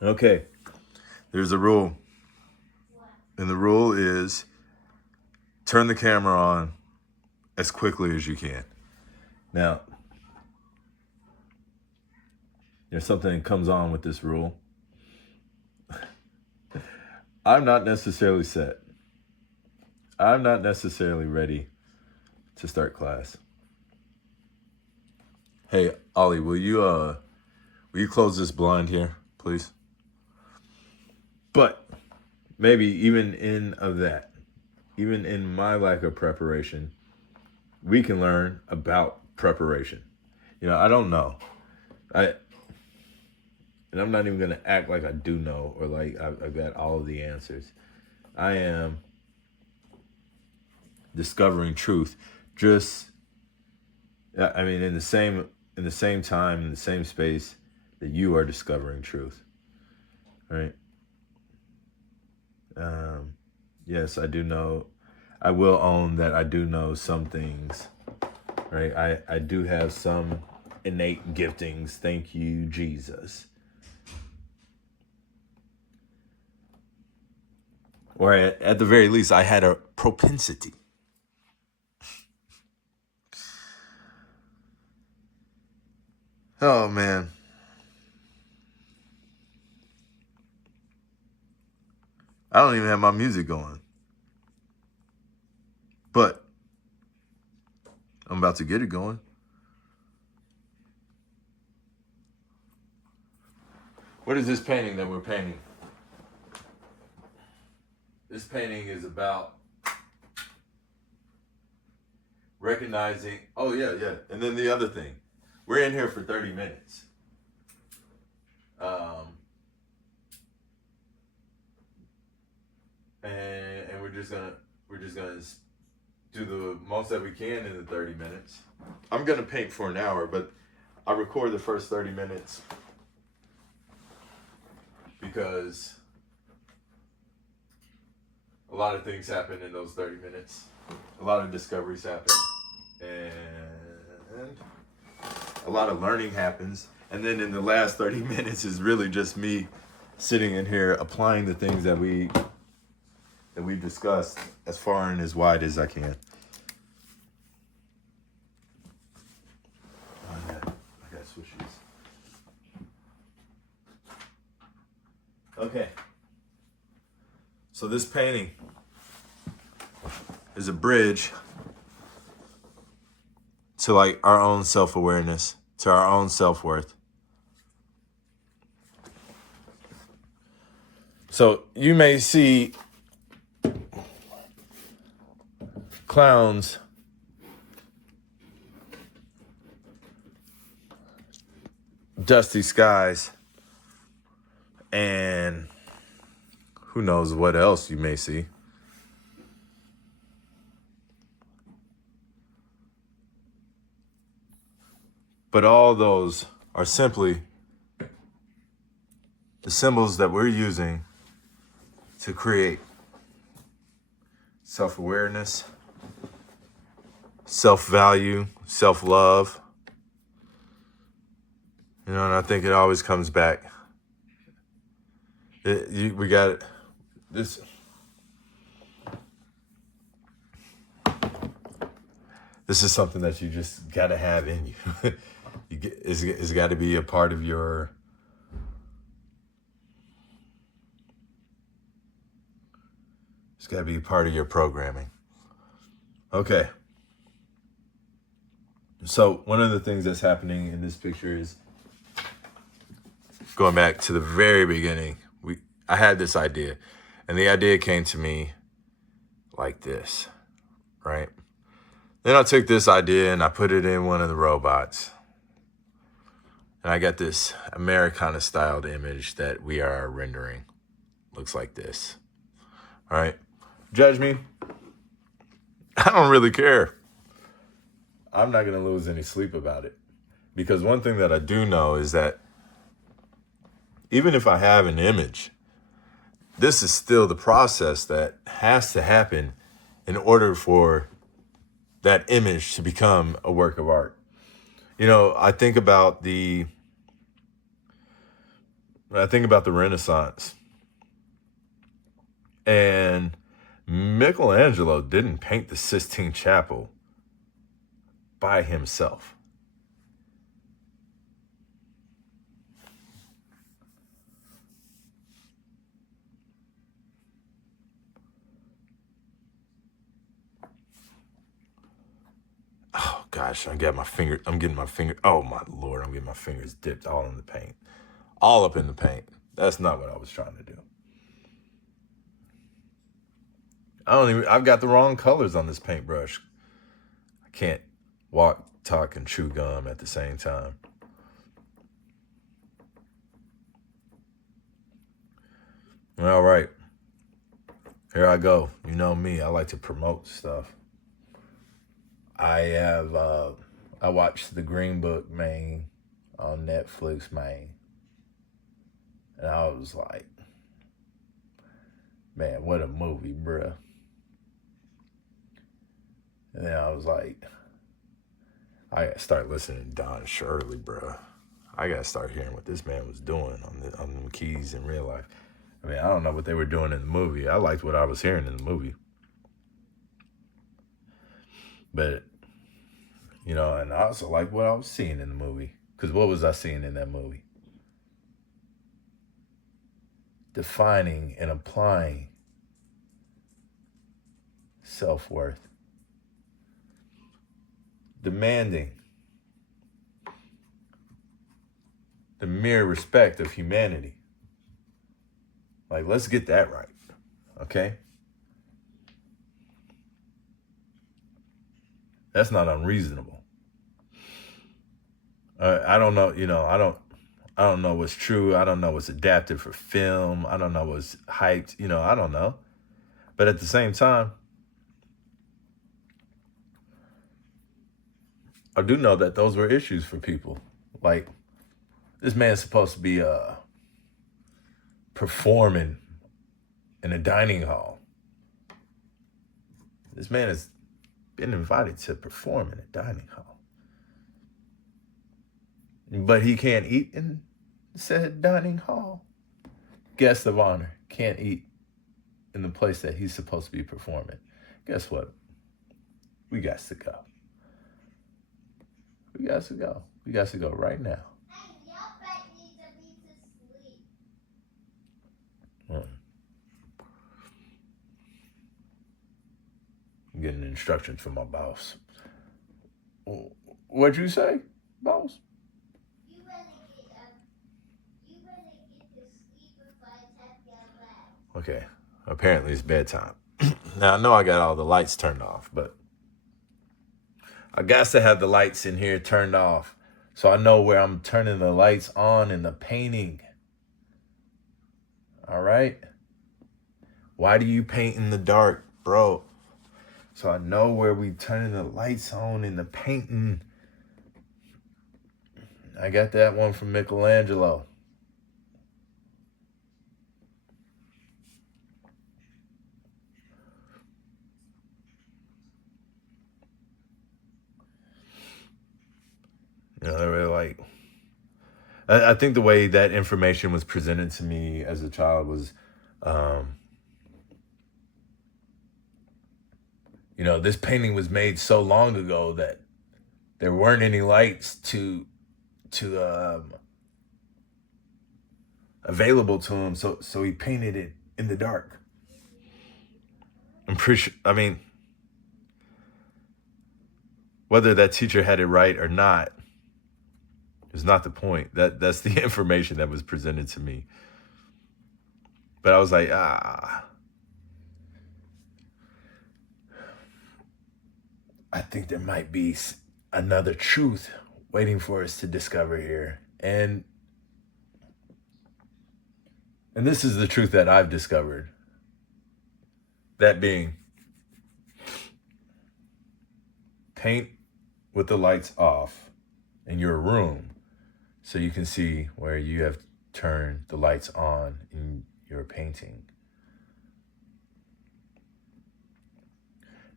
Okay, there's a rule. And the rule is turn the camera on as quickly as you can. Now, there's something that comes on with this rule. I'm not necessarily set. I'm not necessarily ready to start class. Hey, Ollie, will you close this blind here, please? But maybe even even in my lack of preparation, we can learn about preparation. I don't know. And I'm not even going to act like I do know or like I've got all of the answers. I am discovering truth. In the same time, in the same space that you are discovering truth, right? Yes, I do know. I will own that I do know some things, right? I do have some innate giftings. Thank you, Jesus. Or at the very least, I had a propensity. Oh, man. I don't even have my music going. But I'm about to get it going. What is this painting that we're painting? This painting is about recognizing, oh yeah. And then the other thing, we're in here for 30 minutes. And we're just gonna do the most that we can in the 30 minutes. I'm gonna paint for an hour, but I record the first 30 minutes because a lot of things happen in those 30 minutes. A lot of discoveries happen, and a lot of learning happens. And then in the last 30 minutes is really just me sitting in here applying the things that we've discussed as far and as wide as I can. I got swishies. Okay. So this painting is a bridge to like our own self-awareness, to our own self-worth. So you may see clowns dusty skies and who knows what else you may see. But all those are simply the symbols that we're using to create self-awareness, self-value, self-love. And I think it always comes back. We got this. This is something that you just got to have in you. It's got to be a part of your. It's got to be a part of your programming. Okay. So one of the things that's happening in this picture is going back to the very beginning. I had this idea, and the idea came to me like this, right? Then I took this idea and I put it in one of the robots. And I got this Americana styled image that we are rendering. Looks like this. All right. Judge me. I don't really care. I'm not going to lose any sleep about it. Because one thing that I do know is that even if I have an image, this is still the process that has to happen in order for that image to become a work of art. I think about the I think about the Renaissance, and Michelangelo didn't paint the Sistine Chapel by himself. Oh gosh, I'm getting my finger. Oh my Lord, I'm getting my fingers dipped all in the paint, all up in the paint. That's not what I was trying to do. I've got the wrong colors on this paintbrush. I can't walk, talk, and chew gum at the same time. All right. Here I go. You know me, I like to promote stuff. I watched The Green Book, man, on Netflix, man. And I was like, man, what a movie, bruh. And then I was like, I gotta start listening to Don Shirley, bruh. I gotta start hearing what this man was doing on the keys in real life. I mean, I don't know what they were doing in the movie. I liked what I was hearing in the movie. But, you know, and I also like what I was seeing in the movie. Because what was I seeing in that movie? Defining and applying self-worth. Demanding the mere respect of humanity. Like, let's get that right, okay? That's not unreasonable. I don't know, you know, I don't know what's true. I don't know what's adapted for film. I don't know what's hyped, you know, I don't know. But at the same time, I do know that those were issues for people. Like, this man's supposed to be performing in a dining hall. This man has been invited to perform in a dining hall. But he can't eat in said dining hall. Guest of honor can't eat in the place that he's supposed to be performing. Guess what? We got to go. We got to go. We got to go right now. I'm getting instructions from my boss. What'd you say, boss? You better get to sleep if I tap your back. Okay, apparently it's bedtime. Now, I know I got all the lights turned off, but I got to have the lights in here turned off so I know where I'm turning the lights on in the painting. All right? Why do you paint in the dark, bro? So I know where we turning the lights on in the painting. I got that one from Michelangelo. You know, they were like, I think the way that information was presented to me as a child was, you know, this painting was made so long ago that there weren't any lights to available to him, so he painted it in the dark. I'm pretty sure, I mean, whether that teacher had it right or not is not the point. That's the information that was presented to me. But I was like, I think there might be another truth waiting for us to discover here. And this is the truth that I've discovered. That being, paint with the lights off in your room so you can see where you have turned the lights on in your painting.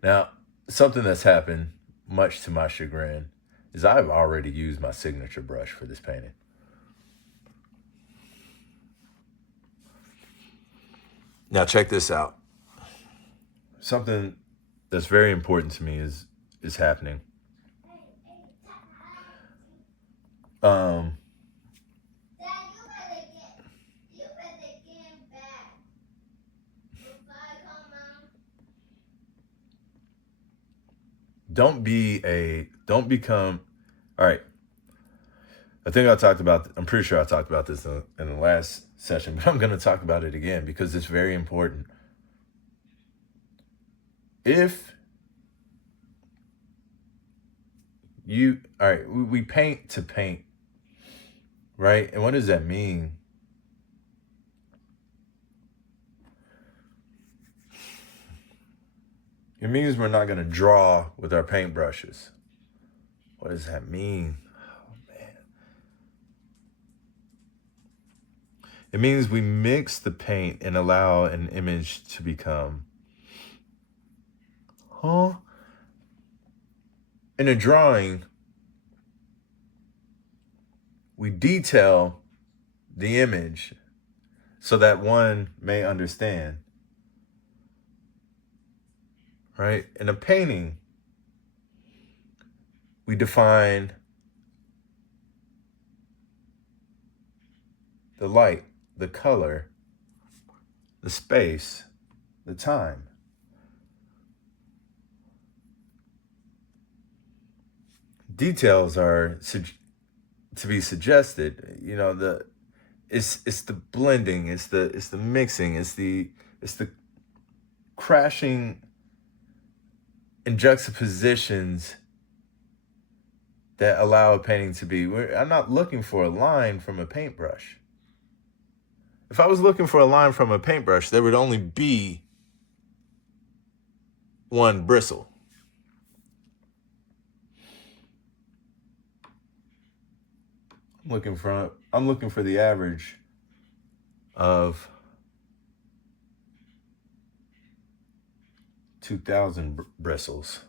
Now, something that's happened, much to my chagrin, is I've already used my signature brush for this painting. Now check this out. Something that's very important to me is happening. Don't become, all right. I'm pretty sure I talked about this in the last session, but I'm going to talk about it again because it's very important. If all right, we paint to paint, right? And what does that mean? It means we're not going to draw with our paintbrushes. What does that mean? Oh, man. It means we mix the paint and allow an image to become. In a drawing, we detail the image so that one may understand. Right? In a painting, we define the light, the color, the space, the time. Details are to be suggested. You know, it's the blending, it's the mixing, it's the crashing and juxtapositions that allow a painting to be. I'm not looking for a line from a paintbrush. If I was looking for a line from a paintbrush, there would only be one bristle. I'm looking for the average of 2,000 bristles.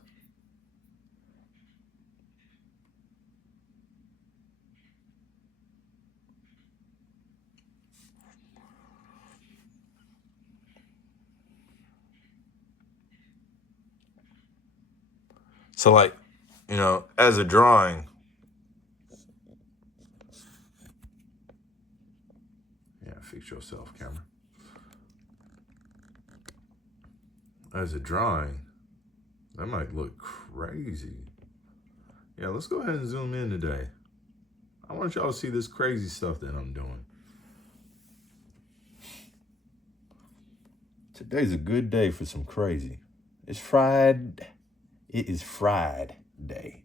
So, like, you know, as a drawing, yeah, fix yourself, camera. As a drawing, that might look crazy. Yeah, let's go ahead and zoom in today. I want y'all to see this crazy stuff that I'm doing. Today's a good day for some crazy. It's Friday. It is Friday.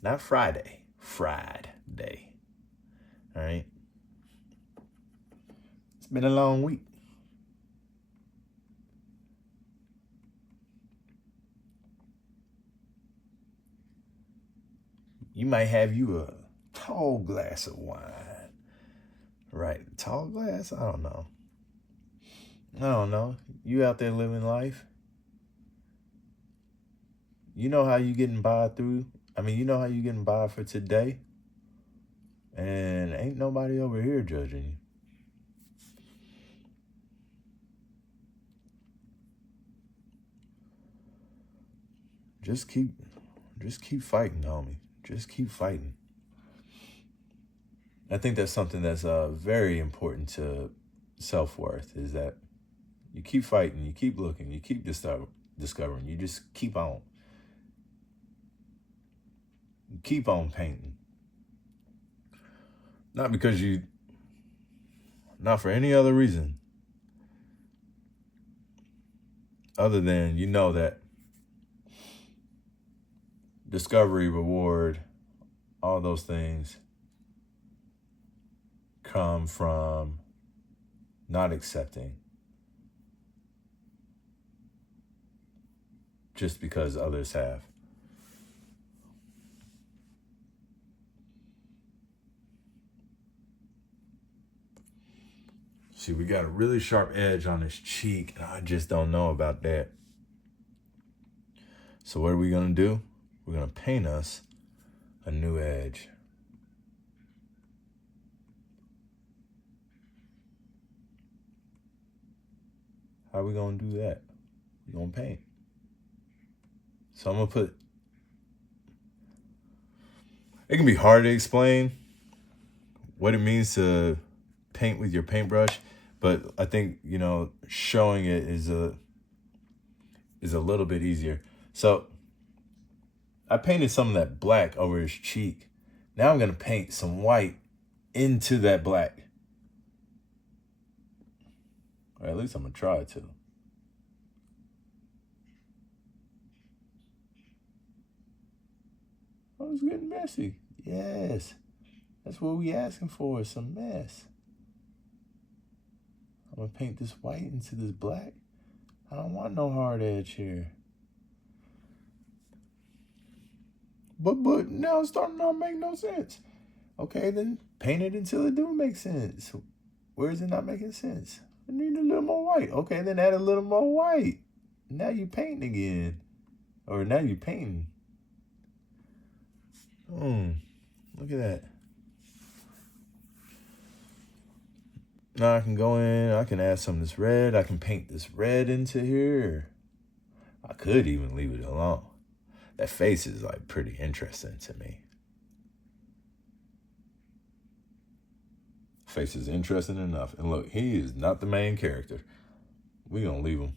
Not Friday. Friday. All right? It's been a long week. You might have you a tall glass of wine. Right, tall glass? I don't know. You out there living life? You know how you getting by for today? And ain't nobody over here judging you. Just keep fighting, homie. Just keep fighting. I think that's something that's very important to self-worth, is that you keep fighting, you keep looking, you keep discovering, you just keep on. You keep on painting. Not for any other reason other than you know that discovery, reward, all those things come from not accepting just because others have. See, we got a really sharp edge on his cheek, and I just don't know about that. So what are we going to do? We're going to paint us a new edge. How are we going to do that? We're going to paint. So I'm going to put... It can be hard to explain what it means to paint with your paintbrush, but I think, showing it is a little bit easier. So I painted some of that black over his cheek. Now I'm going to paint some white into that black. Or at least I'm going to try to. Oh, it's getting messy. Yes. That's what we asking for, some mess. I'm going to paint this white into this black. I don't want no hard edge here. But now it's starting to not make no sense. Okay, then paint it until it do make sense. Where is it not making sense? I need a little more white. Okay, then add a little more white. Now you painting again. Or now you painting. Look at that. Now I can go in, I can add some of this red. I can paint this red into here. I could even leave it alone. That face is like pretty interesting to me. Face is interesting enough. And look, he is not the main character. We're going to leave him.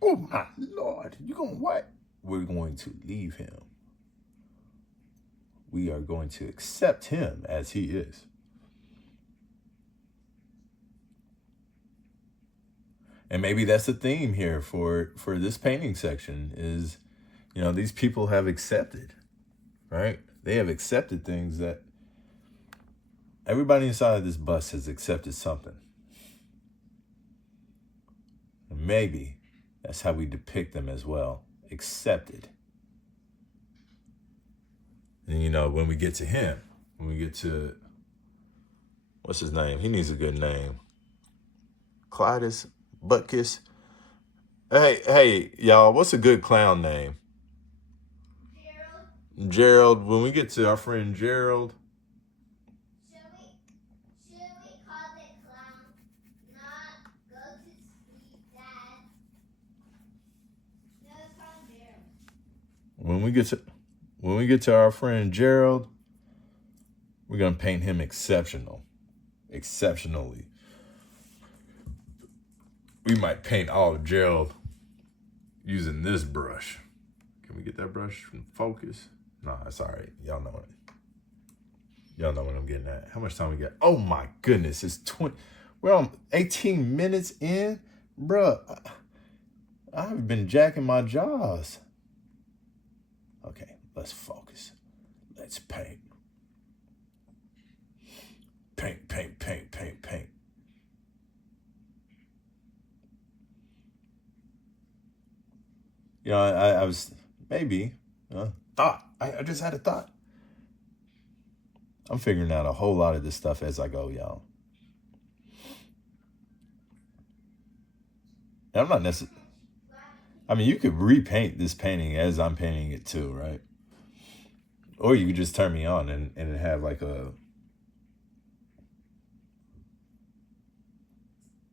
Oh my Lord, you going to what? We're going to leave him. We are going to accept him as he is. And maybe that's the theme here for this painting section is, these people have accepted, right? They have accepted things that everybody inside of this bus has accepted something. And maybe that's how we depict them as well. Accepted. And when we get to him, when we get to, what's his name? He needs a good name. Clytus, Buttkiss. Hey, y'all, what's a good clown name? Gerald. When we get to our friend Gerald. Should we call the clown not go to sleep, Dad? No, it's called Gerald. When we get to our friend Gerald, we're gonna paint him exceptionally. We might paint all of Gerald using this brush. Can we get that brush from focus? No, that's all right. Y'all know it. Y'all know what I'm getting at. How much time we got? Oh my goodness, it's 20. We're on 18 minutes in, bruh. I've been jacking my jaws. Okay, let's focus. Let's paint. Paint. I was maybe thought. I just had a thought. I'm figuring out a whole lot of this stuff as I go, y'all. And I'm not necessarily. I mean, you could repaint this painting as I'm painting it too, right? Or you could just turn me on and have like a.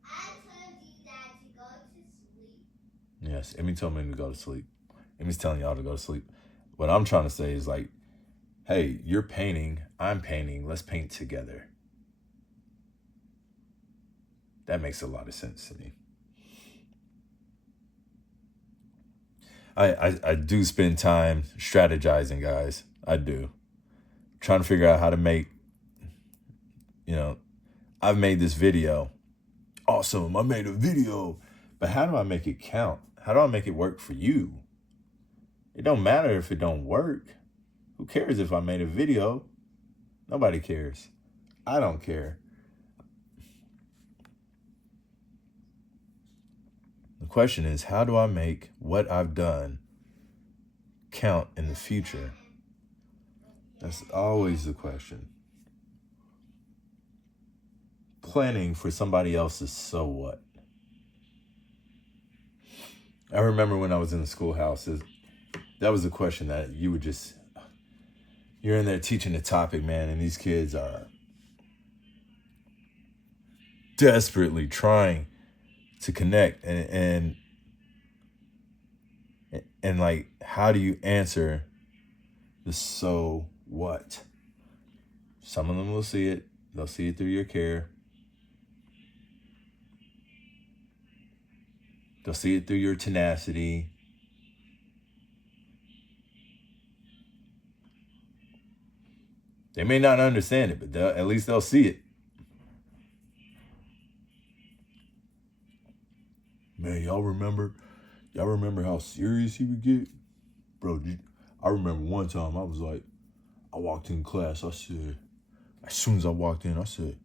I told you that to go to sleep. Yes, Emmy told me to go to sleep. Emmy's telling y'all to go to sleep. What I'm trying to say is like, hey, you're painting, I'm painting, let's paint together. That makes a lot of sense to me. I do spend time strategizing, guys. I do. Trying to figure out how to make, I've made this video. Awesome, I made a video. But how do I make it count? How do I make it work for you? It don't matter if it don't work. Who cares if I made a video? Nobody cares. I don't care. The question is, how do I make what I've done count in the future? That's always the question. Planning for somebody else's so what? I remember when I was in the schoolhouse, that was the question that you're in there teaching the topic, man, and these kids are desperately trying to connect. And like, how do you answer the so what? Some of them will see it. They'll see it through your care. They'll see it through your tenacity. They may not understand it, but at least they'll see it. Man, y'all remember how serious he would get? Bro, I remember one time I was like, I walked in class, I said, as soon as I walked in, I said,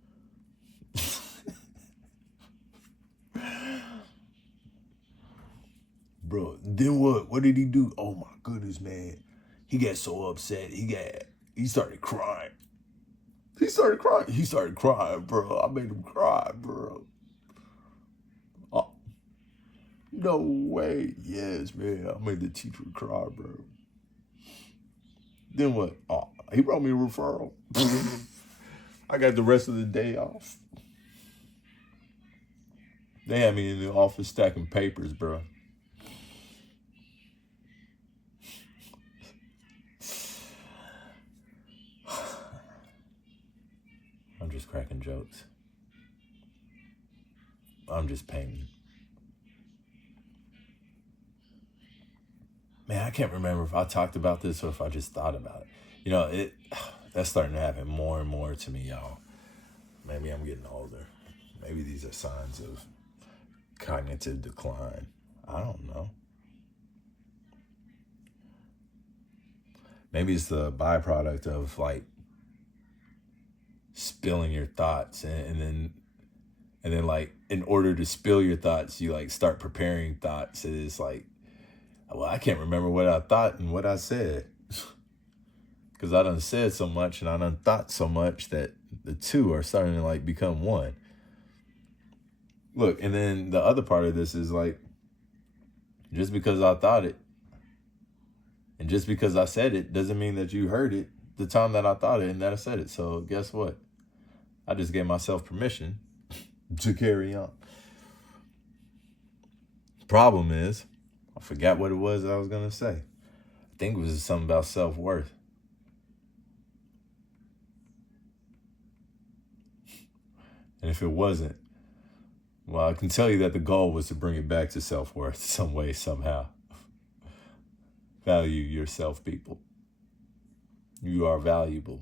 bro, then what? What did he do? Oh my goodness, man. He got so upset. He started crying. He started crying, bro. I made him cry, bro. Oh, no way. Yes, man. I made the teacher cry, bro. Then what? Oh, he brought me a referral. I got the rest of the day off. They had me in the office stacking papers, bro. I'm just cracking jokes. I'm just painting. Man, I can't remember if I talked about this or if I just thought about it. You know, that's starting to happen more and more to me, y'all. Maybe I'm getting older. Maybe these are signs of cognitive decline. I don't know. Maybe it's the byproduct of like spilling your thoughts and then like in order to spill your thoughts, you like start preparing thoughts. It is like, well, I can't remember what I thought and what I said. Because I done said so much and I done thought so much that the two are starting to like become one. Look, and then the other part of this is like, just because I thought it and just because I said it doesn't mean that you heard it the time that I thought it and that I said it. So guess what? I just gave myself permission to carry on. Problem is, I forgot what it was that I was going to say. I think it was something about self-worth. And if it wasn't, well, I can tell you that the goal was to bring it back to self-worth some way, somehow. Value yourself, people. You are valuable.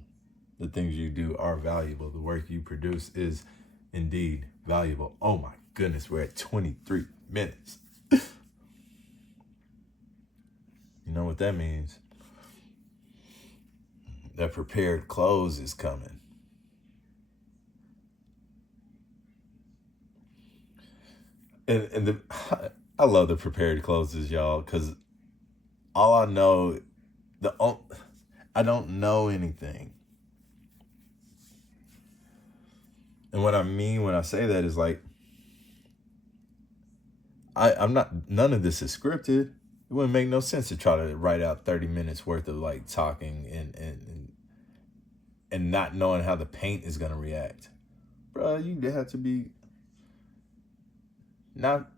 The things you do are valuable. The work you produce is indeed valuable. Oh my goodness, we're at 23 minutes. You know what that means? That prepared close is coming. And I love the prepared closes, y'all, because all I know, I don't know anything. And what I mean when I say that is like, I'm not, none of this is scripted. It wouldn't make no sense to try to write out 30 minutes worth of like talking and not knowing how the paint is going to react. Bro, you have to be not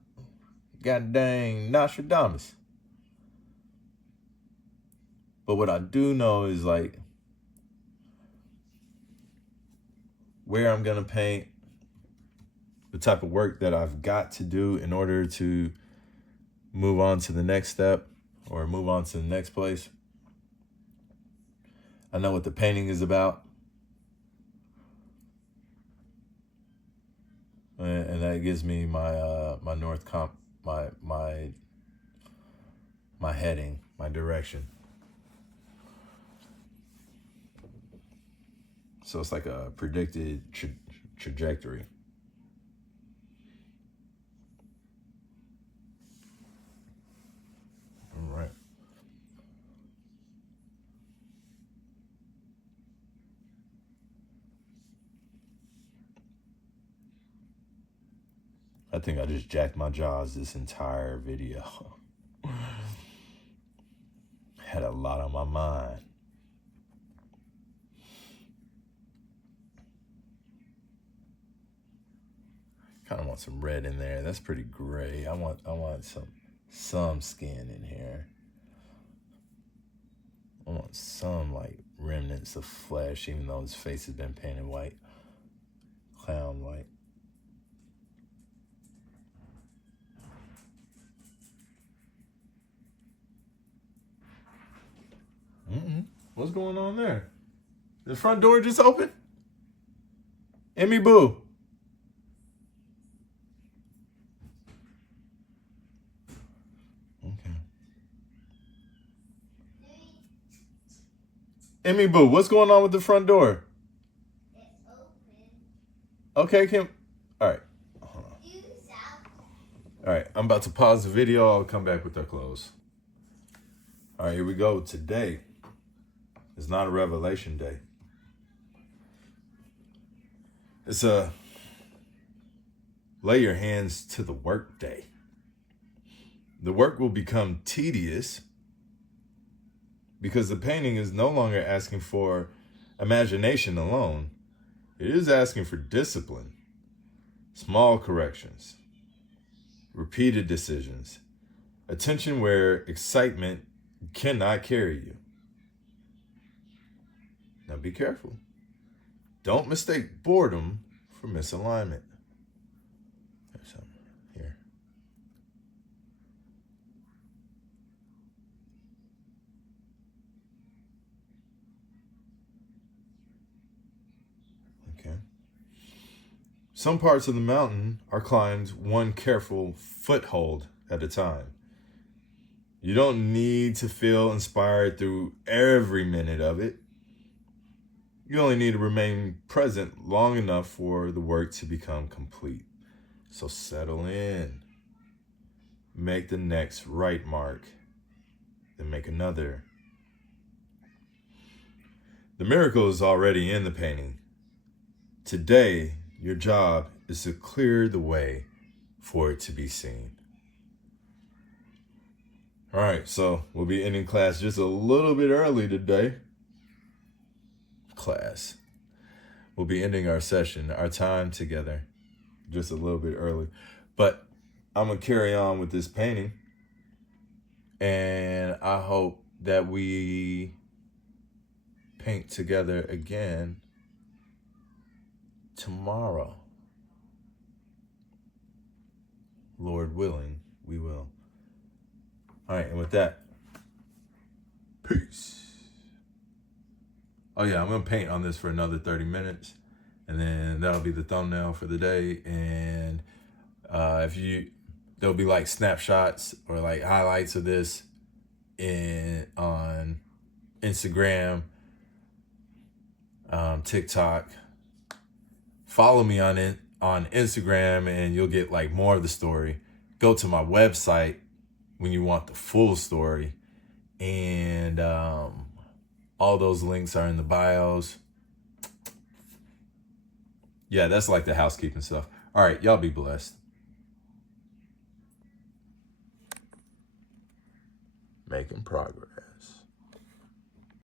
god dang Nostradamus. But what I do know is like where I'm going to paint, the type of work that I've got to do in order to move on to the next step or move on to the next place. I know what the painting is about. And that gives me my my north comp, my heading, my direction. So it's like a predicted trajectory. All right. I think I just jacked my jaws this entire video. Had a lot on my mind. Kind of want some red in there. That's pretty gray. I want some skin in here. I want some like remnants of flesh, even though his face has been painted white. Clown white. What's going on there? The front door just opened? Emmy Boo. Okay. Emmy Boo, what's going on with the front door? It's open. Okay, Kim. All right. Hold on. Do south. All right, I'm about to pause the video. I'll come back with our clothes. All right, here we go. Today is not a revelation day. It's a lay your hands to the work day. The work will become tedious because the painting is no longer asking for imagination alone. It is asking for discipline, small corrections, repeated decisions, attention where excitement cannot carry you. Now be careful. Don't mistake boredom for misalignment. There's some here. Okay. Some parts of the mountain are climbed one careful foothold at a time. You don't need to feel inspired through every minute of it. You only need to remain present long enough for the work to become complete. So settle in. Make the next right mark. Then make another. The miracle is already in the painting. Today, your job is to clear the way for it to be seen. All right, so we'll be ending class just a little bit early today. Class. We'll be ending our session, our time together, just a little bit early. But I'm going to carry on with this painting. And I hope that we paint together again tomorrow. Lord willing, we will. All right, and with that, peace. Oh yeah, I'm gonna paint on this for another 30 minutes, and then that'll be the thumbnail for the day. And there'll be like snapshots or like highlights of this on Instagram, TikTok. Follow me on Instagram, and you'll get like more of the story. Go to my website when you want the full story, and all those links are in the bios. Yeah, that's like the housekeeping stuff. All right, y'all be blessed. Making progress.